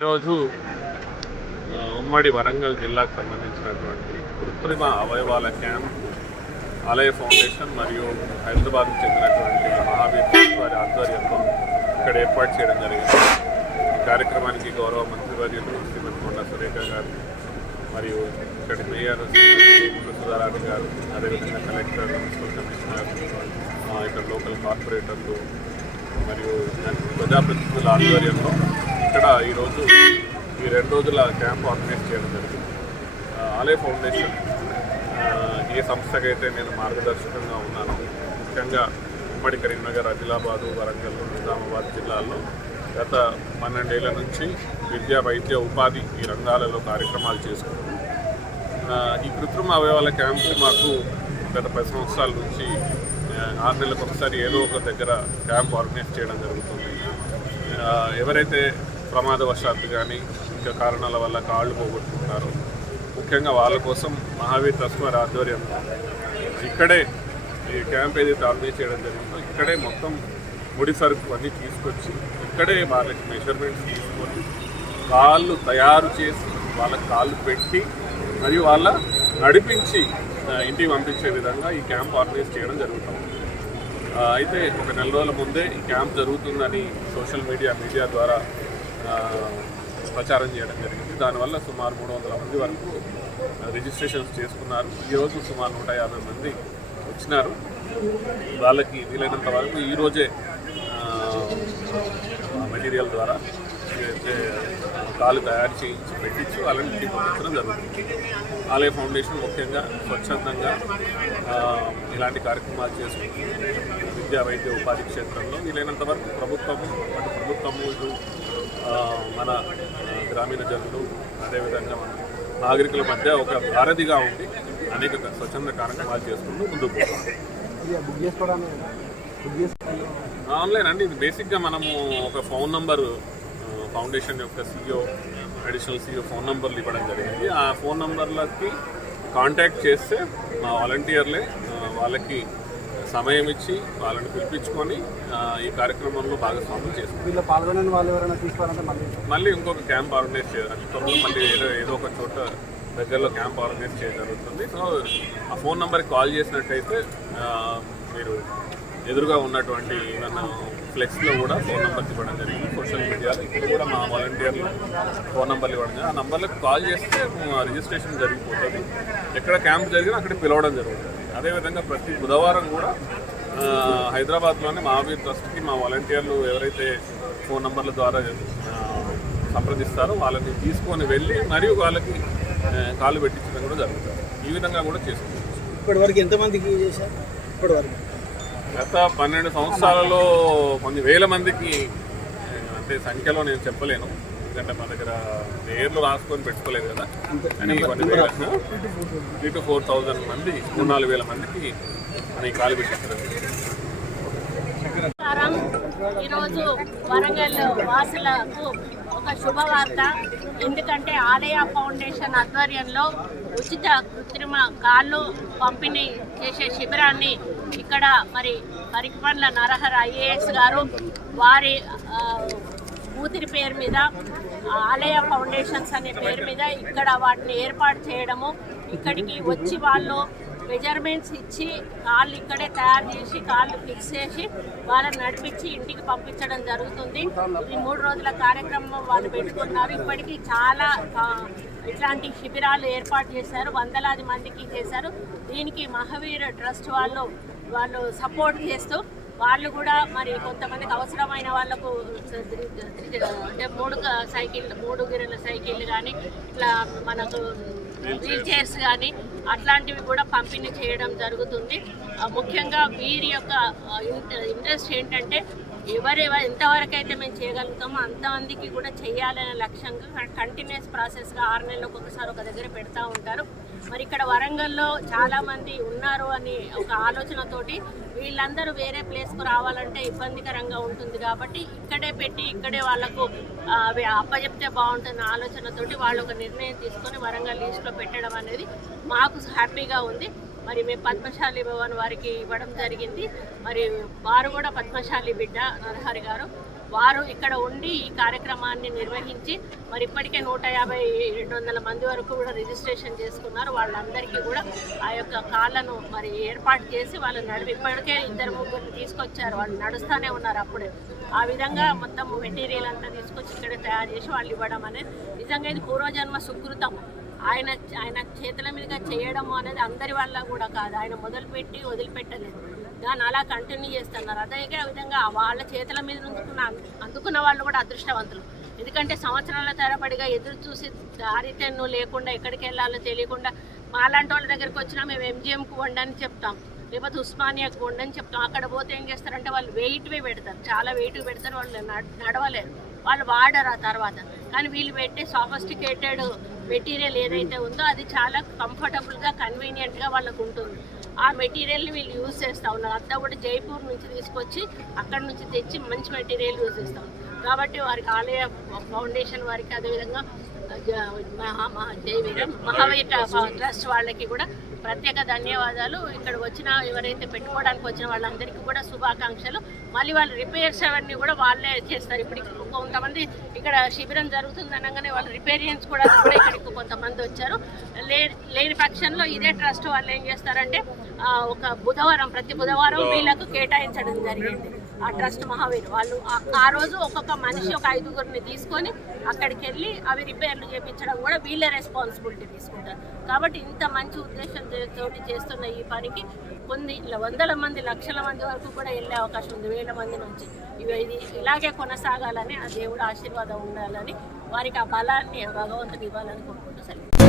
ఈరోజు ఉమ్మడి వరంగల్ జిల్లాకు సంబంధించినటువంటి కృత్రిమ అవయవాల క్యాంప్ ఆలయ ఫౌండేషన్ మరియు హైదరాబాద్కు చెందినటువంటి మహావీర్ వారి ఆధ్వర్యంలో ఇక్కడ ఏర్పాటు చేయడం జరిగింది. ఈ కార్యక్రమానికి గౌరవ మంత్రివర్యులు శ్రీమతి కొండా సురేఖ గారు మరియు ఇక్కడి మేయర్ సుధారాణి గారు, అదేవిధంగా కలెక్టర్, మున్సిపల్ కమిషనర్, ఇక్కడ లోకల్ కార్పొరేటర్లు మరియు ప్రజాప్రతినిధుల ఆధ్వర్యంలో ఇక్కడ ఈరోజు ఈ 2 రోజుల క్యాంప్ ఆర్గనైజ్ చేయడం జరిగింది. ఆలయ ఫౌండేషన్ ఏ సంస్థకైతే నేను మార్గదర్శకంగా ఉన్నానో, ముఖ్యంగా ఉమ్మడి కరీంనగర్, ఆదిలాబాదు, వరంగల్, నిజామాబాద్ జిల్లాల్లో గత 12 ఏళ్ల నుంచి విద్యా, వైద్య, ఉపాధి ఈ రంగాలలో కార్యక్రమాలు చేసుకుంటున్నాం. ఈ కృత్రిమ అవయవాల క్యాంపు మాకు గత 10 సంవత్సరాల నుంచి 6 నెలలకు ఒకసారి ఏదో ఒక దగ్గర క్యాంప్ ఆర్గనైజ్ చేయడం జరుగుతుంది. ఎవరైతే ప్రమాదవశాత్తు కానీ ఇంకా కారణాల వల్ల కాళ్ళు పోగొట్టుకుంటారో, ముఖ్యంగా వాళ్ళ కోసం మహావీర్ ట్రస్ట్ వారి ఆధ్వర్యంలో ఇక్కడే ఈ క్యాంప్ ఏదైతే ఆర్గనైజ్ చేయడం జరిగిందో ఇక్కడే మొత్తం ముడి సరుకు అన్నీ తీసుకొచ్చి ఇక్కడే వాళ్ళకి మెజర్మెంట్స్ తీసుకొని కాళ్ళు తయారు చేసి వాళ్ళకి కాళ్ళు పెట్టి మరియు వాళ్ళ నడిపించి ఇంటికి పంపించే విధంగా ఈ క్యాంప్ ఆర్గనైజ్ చేయడం జరుగుతుంది. అయితే ఒక 4 రోజుల ముందే ఈ క్యాంప్ జరుగుతుందని సోషల్ మీడియా ద్వారా ప్రచారం చేయడం జరిగింది. దానివల్ల సుమారు 300 మంది వరకు రిజిస్ట్రేషన్స్ చేసుకున్నారు. ఈరోజు సుమారు 150 మంది వచ్చినారు. వాళ్ళకి వీలైనంత వరకు ఈరోజే మెటీరియల్ ద్వారా కాలు తయారు చేయించి పెట్టించి వాళ్ళని ఇంటికి పంపించడం జరుగుతుంది. ఆలయ ఫౌండేషన్ ముఖ్యంగా స్వచ్ఛందంగా ఇలాంటి కార్యక్రమాలు చేసుకుంటుంది. విద్యా, వైద్య, ఉపాధి క్షేత్రంలో వీలైనంత వరకు ప్రభుత్వము ఇటు మన గ్రామీణ జనులు, అదేవిధంగా మన నాగరికుల మధ్య ఒక వారధిగా ఉండి అనేక స్వచ్ఛంద కార్యక్రమాలు చేసుకుంటూ ముందుకు పోతాం. ఆన్లైన్ అండి, ఇది బేసిక్గా మనము ఒక ఫోన్ నంబరు ఫౌండేషన్ యొక్క CEO, అడిషనల్ CEO ఫోన్ నంబర్లు ఇవ్వడం జరిగింది. ఆ ఫోన్ నంబర్లకి కాంటాక్ట్ చేస్తే మా వాలంటీర్లే వాళ్ళకి సమయం ఇచ్చి వాళ్ళని పిలిపించుకొని ఈ కార్యక్రమంలో భాగస్వామ్యం చేస్తారు. మళ్ళీ ఇంకొక క్యాంప్ ఆర్గనైజ్ చేయాలి. మళ్ళీ ఏదో ఒక చోట దగ్గరలో క్యాంప్ ఆర్గనైజ్ చేయడం జరుగుతుంది. సో ఆ ఫోన్ నెంబర్కి కాల్ చేసినట్టయితే మీరు ఎదురుగా ఉన్నటువంటి ఏమన్నా ఫ్లెక్స్లో కూడా ఫోన్ నెంబర్స్ ఇవ్వడం జరిగింది. సోషల్ మీడియాలో ఇప్పుడు కూడా మా వాలంటీర్లు ఫోన్ నెంబర్లు ఇవ్వడం జరిగింది. ఆ నెంబర్లకు కాల్ చేస్తే రిజిస్ట్రేషన్ జరిగిపోతుంది. ఎక్కడ క్యాంప్ జరిగినా అక్కడ పిలవడం జరుగుతుంది. అదేవిధంగా ప్రతి బుధవారం కూడా హైదరాబాద్లోనే మహావీర్ ట్రస్ట్కి మా వాలంటీర్లు ఎవరైతే ఫోన్ నెంబర్ల ద్వారా సంప్రదిస్తారో వాళ్ళని తీసుకొని వెళ్ళి మరియు వాళ్ళకి కాళ్ళు పెట్టించడం కూడా జరుగుతుంది. ఈ విధంగా కూడా చేసుకోవచ్చు. ఇప్పటివరకు ఎంతమందికి చేశారు? ఇప్పటివరకు గత 12 సంవత్సరాలలో కొన్ని వేల మందికి, అంటే సంఖ్యలో నేను చెప్పలేను, ఎందుకంటే మన దగ్గర పేర్లు రాసుకొని పెట్టుకోలేదు కదా. కానీ కొన్ని 3,000 to 4,000 మంది, 3,000-4,000 మందికి మన కాలు పెట్టించడం. ఈరోజు వరంగల్ వాసులకు ఒక శుభవార్త. ఎందుకంటే ఆలయ ఫౌండేషన్ ఆధ్వర్యంలో ఉచిత కృత్రిమ కాళ్ళు పంపిణీ చేసే శిబిరాన్ని ఇక్కడ మరి పరికిపండ్ల నరహర IAS గారు వారి కూతురి పేరు మీద ఆలయ ఫౌండేషన్స్ అనే పేరు మీద ఇక్కడ వాటిని ఏర్పాటు చేయడము, ఇక్కడికి వచ్చి వాళ్ళు మెజర్మెంట్స్ ఇచ్చి కాళ్ళు ఇక్కడే తయారు చేసి కాళ్ళు ఫిక్స్ చేసి వాళ్ళని నడిపించి ఇంటికి పంపించడం జరుగుతుంది. ఈ 3 రోజుల కార్యక్రమం వాళ్ళు పెట్టుకున్నారు. ఇప్పటికీ చాలా ఇట్లాంటి శిబిరాలు ఏర్పాటు చేశారు, వందలాది మందికి చేశారు. దీనికి మహావీర్ ట్రస్ట్ వాళ్ళు సపోర్ట్ చేస్తూ వాళ్ళు కూడా మరి కొంతమందికి అవసరమైన వాళ్ళకు అంటే 3 గిరల సైకిళ్ళు కానీ ఇట్లా మనకు వీల్ చైర్స్ కానీ అట్లాంటివి కూడా పంపిణీ చేయడం జరుగుతుంది. ముఖ్యంగా వీరి యొక్క ఇంట్రెస్ట్ ఏంటంటే ఎంతవరకు అయితే మేము చేయగలుగుతామో అంతమందికి కూడా చేయాలనే లక్ష్యంగా కంటిన్యూస్ ప్రాసెస్గా 6 నెలలకు ఒకసారి ఒక దగ్గర పెడతా ఉంటారు. మరి ఇక్కడ వరంగల్లో చాలామంది ఉన్నారు అని ఒక ఆలోచనతోటి వీళ్ళందరూ వేరే ప్లేస్కు రావాలంటే ఇబ్బందికరంగా ఉంటుంది కాబట్టి ఇక్కడే పెట్టి ఇక్కడే వాళ్ళకు అప్పచెప్తే బాగుంటున్న ఆలోచనతోటి వాళ్ళు ఒక నిర్ణయం తీసుకొని వరంగల్ లీస్ట్లో పెట్టడం అనేది మాకు హ్యాపీగా ఉంది. మరి మేము పద్మశాలి భవన్ వారికి ఇవ్వడం జరిగింది. మరి వారు కూడా పద్మశాలి బిడ్డ నరహరి గారు వారు ఇక్కడ ఉండి ఈ కార్యక్రమాన్ని నిర్వహించి మరి ఇప్పటికే 150-200 మంది వరకు కూడా రిజిస్ట్రేషన్ చేసుకున్నారు. వాళ్ళందరికీ కూడా ఆ యొక్క కాళ్ళను మరి ఏర్పాటు చేసి వాళ్ళు ఇప్పటికే 2-3 తీసుకొచ్చారు. వాళ్ళు నడుస్తూనే ఉన్నారు. అప్పుడే ఆ విధంగా మొత్తం మెటీరియల్ అంతా తీసుకొచ్చి ఇక్కడ తయారు చేసి వాళ్ళు ఇవ్వడం అనేది నిజంగా ఇది పూర్వజన్మ సుకృతం. ఆయన చేతుల మీదుగా చేయడము అనేది అందరి వల్ల కూడా కాదు. ఆయన మొదలుపెట్టి వదిలిపెట్టలేదు, దాన్ని అలా కంటిన్యూ చేస్తున్నారు. అదే విధంగా వాళ్ళ చేతుల మీద అందుకున్న వాళ్ళు కూడా అదృష్టవంతులు. ఎందుకంటే సంవత్సరాల తరబడిగా ఎదురు చూసి దారితెన్ను లేకుండా ఎక్కడికి వెళ్ళాలో తెలియకుండా మాలాంటి వాళ్ళ దగ్గరికి వచ్చినా మేము ఎంజిఎంకు వండని చెప్తాం, లేకపోతే ఉస్మానియాకు వండని చెప్తాం. అక్కడ పోతే ఏం చేస్తారంటే వాళ్ళు వెయిట్వే పెడతారు, చాలా వెయిట్ పెడతారు, వాళ్ళు నడవలేరు, వాళ్ళు వాడరు ఆ తర్వాత. కానీ వీళ్ళు పెట్టే సాఫిస్టికేటెడ్ మెటీరియల్ ఏదైతే ఉందో అది చాలా కంఫర్టబుల్గా కన్వీనియంట్గా వాళ్ళకు ఉంటుంది. ఆ మెటీరియల్ని వీళ్ళు యూజ్ చేస్తూ ఉన్నారు. అంతా కూడా జైపూర్ నుంచి తీసుకొచ్చి అక్కడ నుంచి తెచ్చి మంచి మెటీరియల్ యూజ్ చేస్తాం. కాబట్టి వారికి ఆలయ ఫౌండేషన్ వారికి, అదేవిధంగా మహావీర్ ట్రస్ట్ వాళ్ళకి కూడా ప్రత్యేక ధన్యవాదాలు. ఇక్కడ వచ్చిన ఎవరైతే పెట్టుకోవడానికి వచ్చిన వాళ్ళందరికీ కూడా శుభాకాంక్షలు. మళ్ళీ వాళ్ళు రిపేర్స్ అవన్నీ కూడా వాళ్ళే చేస్తారు. ఇప్పుడు కొంతమంది ఇక్కడ శిబిరం జరుగుతుంది అనగానే వాళ్ళు రిపేర్ చేయించుకోవడానికి కూడా ఇక్కడికి కొంతమంది వచ్చారు. లేని పక్షంలో ఇదే ట్రస్ట్ వాళ్ళు ఏం చేస్తారంటే ఒక ప్రతి బుధవారం వీళ్ళకు కేటాయించడం జరిగింది. ఆ ట్రస్ట్ మహావీర్ వాళ్ళు ఆ రోజు ఒక్కొక్క మనిషి ఒక 5గురిని తీసుకొని అక్కడికి వెళ్ళి అవి రిపేర్లు చేయించడం కూడా వీళ్ళే రెస్పాన్సిబిలిటీ తీసుకుంటారు. కాబట్టి ఇంత మంచి ఉద్దేశంతో చేస్తున్న ఈ పనికి కొన్ని వందల మంది, లక్షల మంది వరకు కూడా వెళ్ళే అవకాశం ఉంది, 1000 మంది నుంచి. ఇది ఇలాగే కొనసాగాలని, ఆ దేవుడు ఆశీర్వాదం ఉండాలని, వారికి ఆ బలాన్ని భగవంతుడు ఇవ్వాలని కోరుకుంటూ సెలవు.